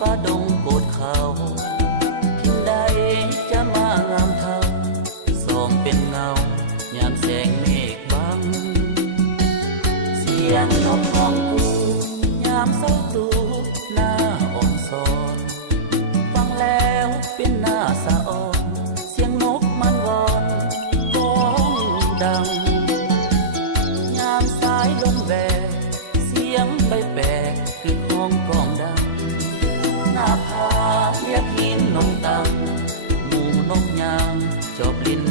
ป่าดงโกดเขาทิ่นใดจะมางามเท่าส่องเป็นเงายามแสงเมฆบังเสียงนกร้องกูยามเศร้าตูหน้าอ่อนซอนฟังแล้วเป็นหน้าสะอ่อนเสียงนกมันวอนก้องดังยามสายลมแบกเสียงไปแปลกคือห้องกองดังหน้าผาเรียกหินนงตังหมู่นกยางจอบลิน